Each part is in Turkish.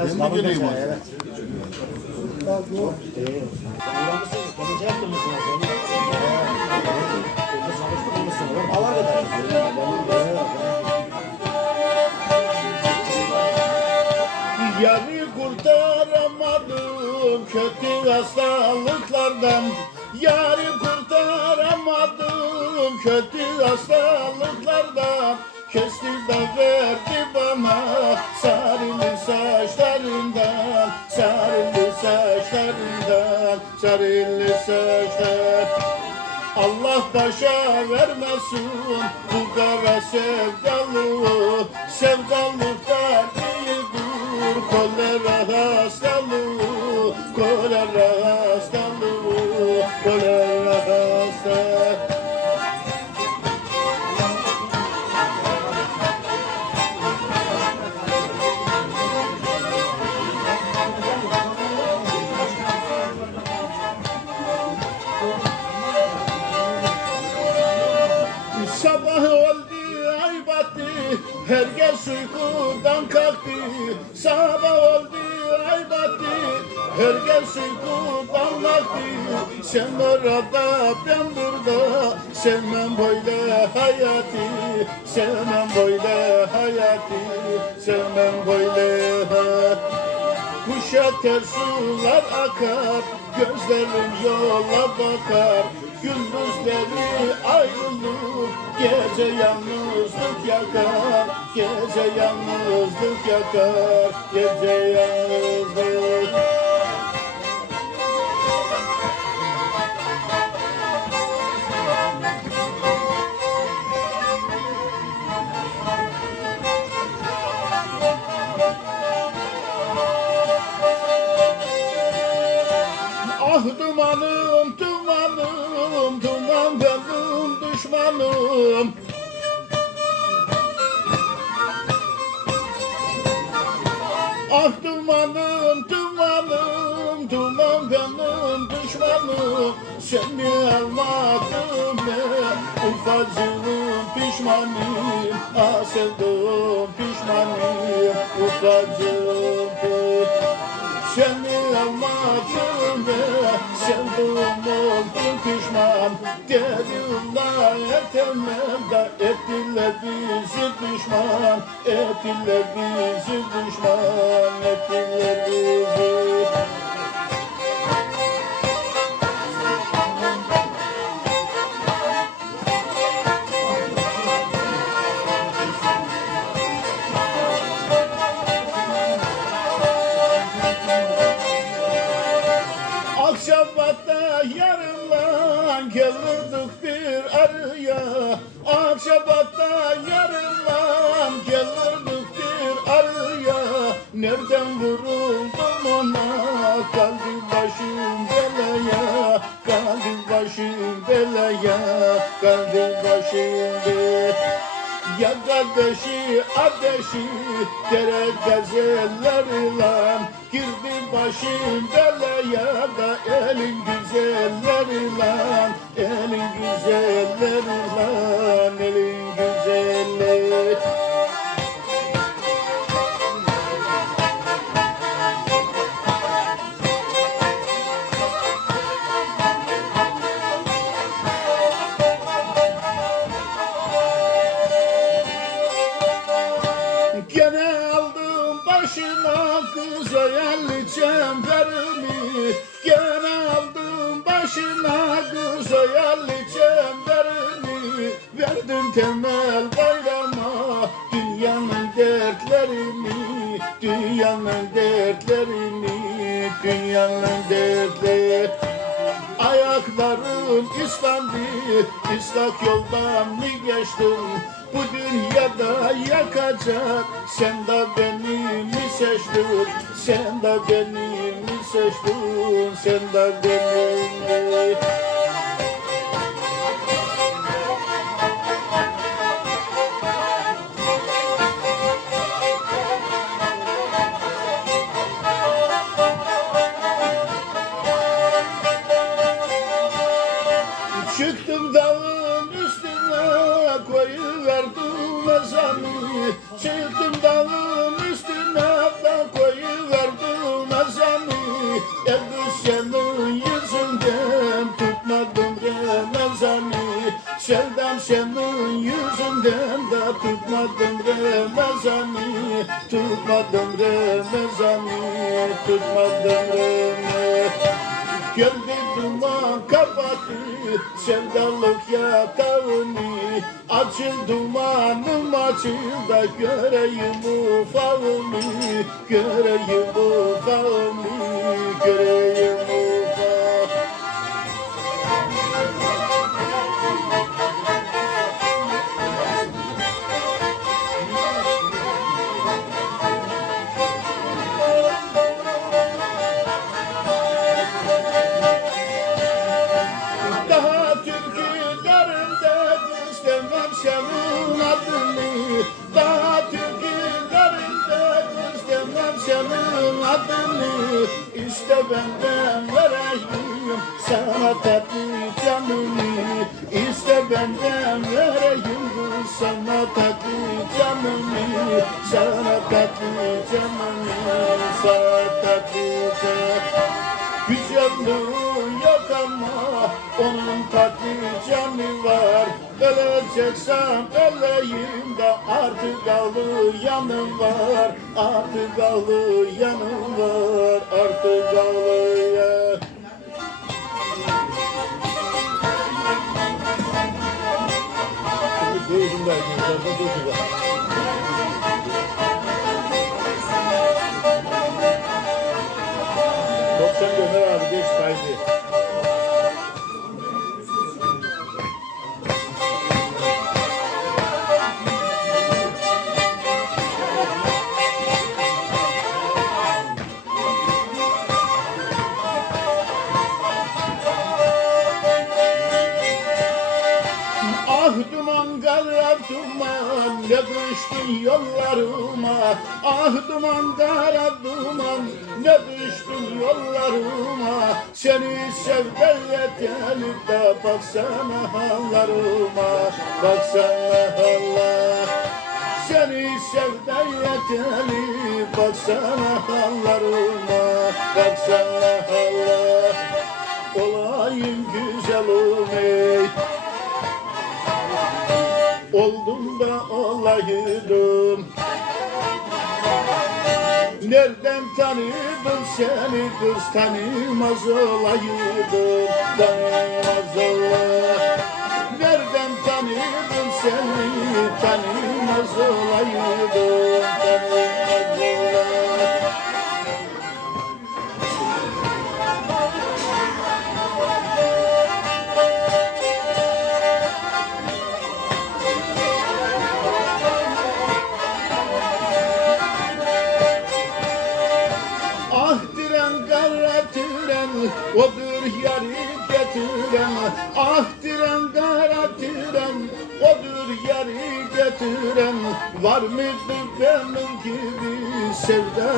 mı gireyim o? Evet. Çok iyi. Uğramışsınız. Kendinize yaptınız mı? Burada çalıştık mısın? Alar kadar. Yarı kurtaramadım kötü hastalıklardan Yarı kurtaramadım kötü hastalıklardan Kesti de verdi bana sarılı saçlarından Sarılı saçlarından Sarılı saçlar. Allah başa vermesin bu kara sevdalı Sevdalıkta değildir kolera hastalığı Kolera hastalığı Uykudan kalktı Sen orada ben burada. Sevmem böyle hayatı Sevmem böyle hayatı Sevmem böyle hayatı. Kuşa ter sular akar Gözlerim yola bakar. Gündüzleri ayrılık Gece yalnızlık yakar. Gece yalnızlık yakar Gece yalnızlık düşmanım. Ah dumanım, dumanım, duman benim düşmanım. Seni almadım ben, ufacığım pişmanım. Ah sevdim pişmanım, ufacığım pişmanım. Seni almadım sevdim oldum pişman Derimler etemem de ettiler bizi düşman Ettiler bizi düşman Ettiler bizi. Akşabat'ta yarınla gelirdik bir araya Akşabat'ta yarınla gelirdik bir araya Nereden vuruldum ona? Kaldı başım belaya Kaldı başım belaya Kaldı başım belaya ya kardeşi ateşi dere gazellerle Girdi başım belaya da elin güzelleriyle Elin güzelleriyle Dünyanın dertlerini Dünyanın dertlerini Ayaklarım ıslandı, ıslak yoldan mı geçtim? Bu dünyada yakacak, sen de beni mi seçtin? Sen de beni mi seçtin? Sen de beni mi? Çıktım Ramazan'ı Geldi duman kapattı sevdalık yatağını. Açıl dumanım açıl da göreyim ufağımı Göreyim ufağımı, göreyim benden vereyim. Sana tatlı canımı İşte benden vereyim. Sana tatlı canımı Sana tatlı canımı Sana tatlı canımı. Ama onun tatlı canı var. Öleceksem öleyim de artık ağlayanım var. Artık ağlayanım var. Artık ağlayan Şimdi duydum belki, orada düştün yollarıma Ah duman kara duman ne düştün yollarıma? Seni sevdiyeten de baksana hallarıma Baksana hallar. Seni sevdiyeten baksana hallarıma Baksana hallar. Olayım güzelim ey Oldum da olaydım. Nereden tanıdım seni kız tanımaz olaydım. Tanımaz Nereden tanıdım seni tanımaz olaydım. Tanımaz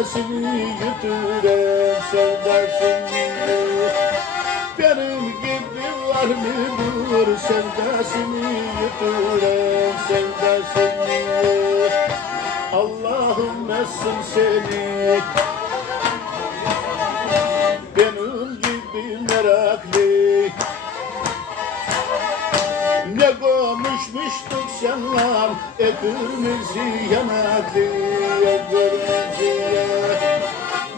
sevdasını yuturan sevdasını benim gibi var mıdır sevdasını yuturan sevdasını Allah'ım nasıl seni konuşmuştuk senle e kırmızı yanaklı e kırmızı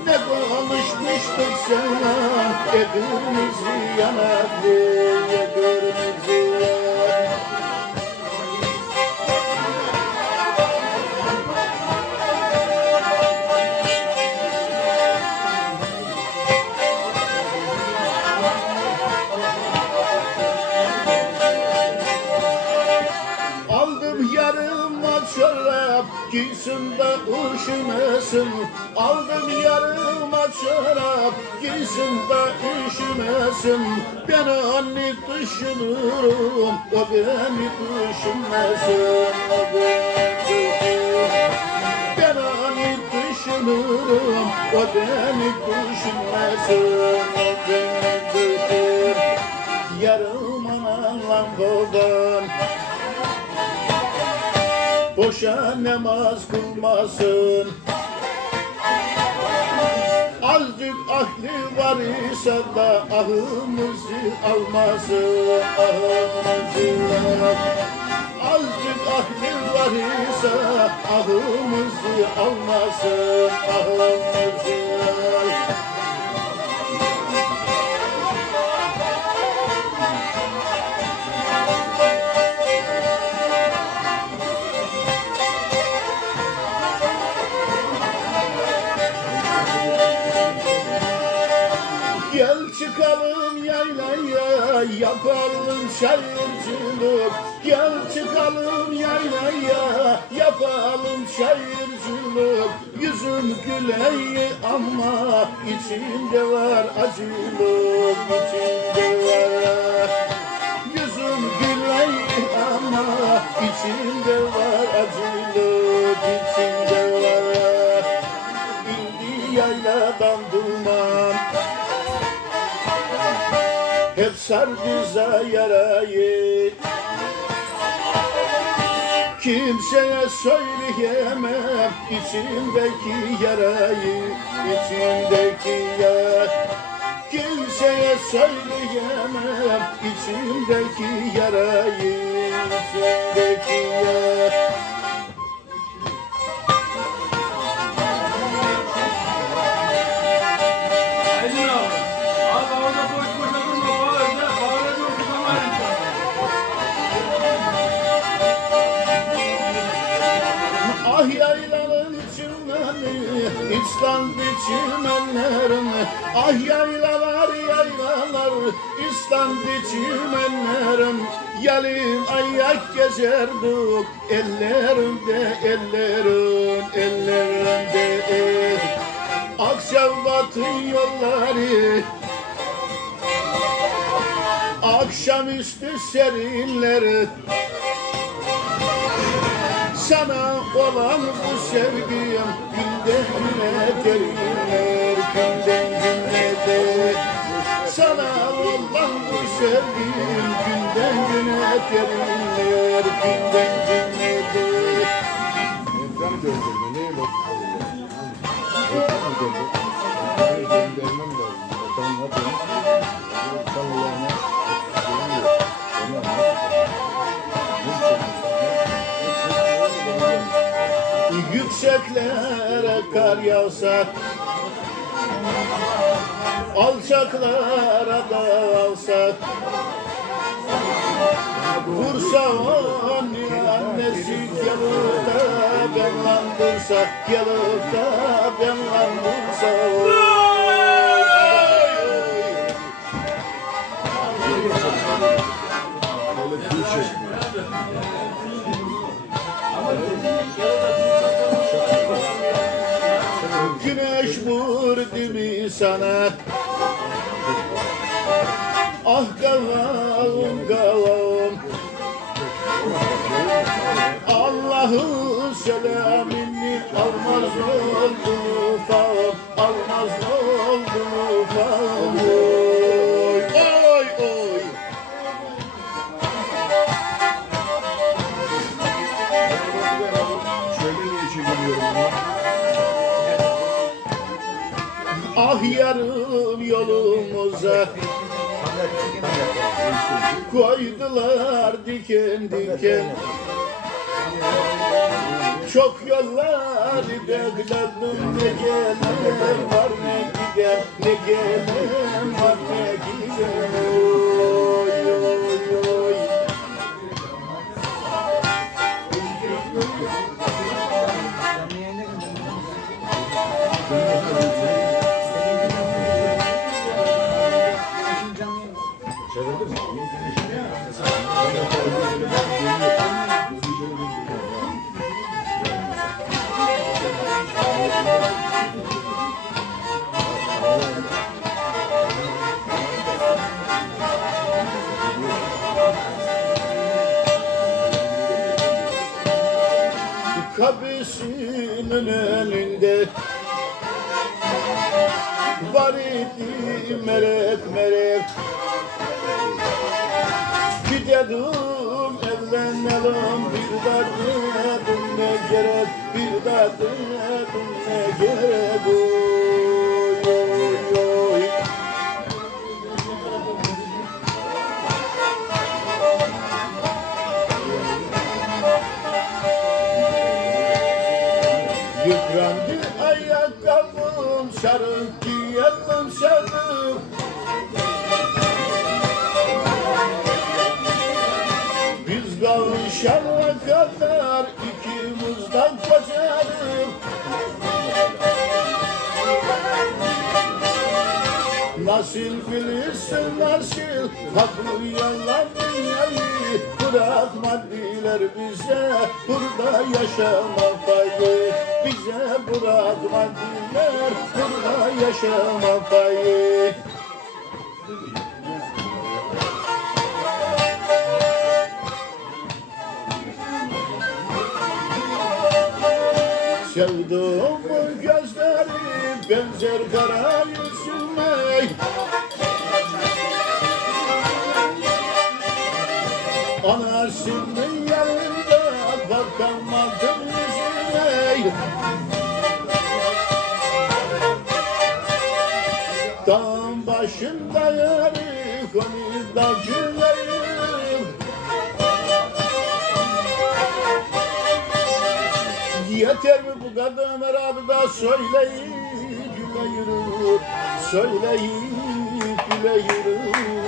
Ne konuşmuştuk senle e kırmızı yanaklı giysin de üşümesin Aldım yarıma çorap giysin de üşümesin Ben onu düşünürüm o beni düşünmesin O Ben onu düşünürüm o beni düşünmesin Yarım anam koldan boşa namaz kılmasın. Azıcık aklı var ise da ahımızı almasın. Ahımızı Azıcık aklın var ise ahımızı almasın. ahımızı şaircilik Gel çıkalım yaylaya. Yapalım şaircilik Yüzüm güleyi ama içinde var acılık içinde var. Yüzüm güleyi ama içinde var acılık içinde var. İndi yayladan duman hep sardı yarayı Kimseye söyleyemem. İçimdeki yarayı içimdeki yar. Kimseye söyleyemem. İçimdeki yarayı içimdeki yar İslandı çimenlerim. Ah yaylalar yaylalar, İslandı çimenlerim. Yalim ayak gezerdik, ellerimde ellerim, ellerimde. Akşam batı yolları Akşamüstü serinleri. Sana olan bu sevgim günden güne derinler günden güne de sana olan bu sevgim günden güne derinler günden güne de Ekranı döndürme. Neye bakıyorsun? Ekranı döndür. Ekranı döndürmem lazım. Bakalım ne yapayım. Sallayana. Yükseklere kar yağsa Alçaklara dağılsa. Vursa onun annesi gelip de benlandırsa Gelip de benlandırsa sana Ah gavam gavam Allah'ın selamını Koydular diken diken. Çok yollar bekledim Ne gelen var ne giden Ne gelen var ne giden melek melek. Gidelim evlenelim. Bir dedim ne gerek? Bir dedim ne gerek nasıl haklı yalan dünyayı Bırak maddiler bize. Burada yaşamak payı Bize bırak maddiler. Burada yaşamak payı. Sevduğum bu gözleri benzer kara yüzüme Anasının yanında bakamadım yüzüne. Dağın başında yarı konuda güleyim Yeter mi bu kadar Ömer abi da söyleyin güle yürü Söyleyin güle yürü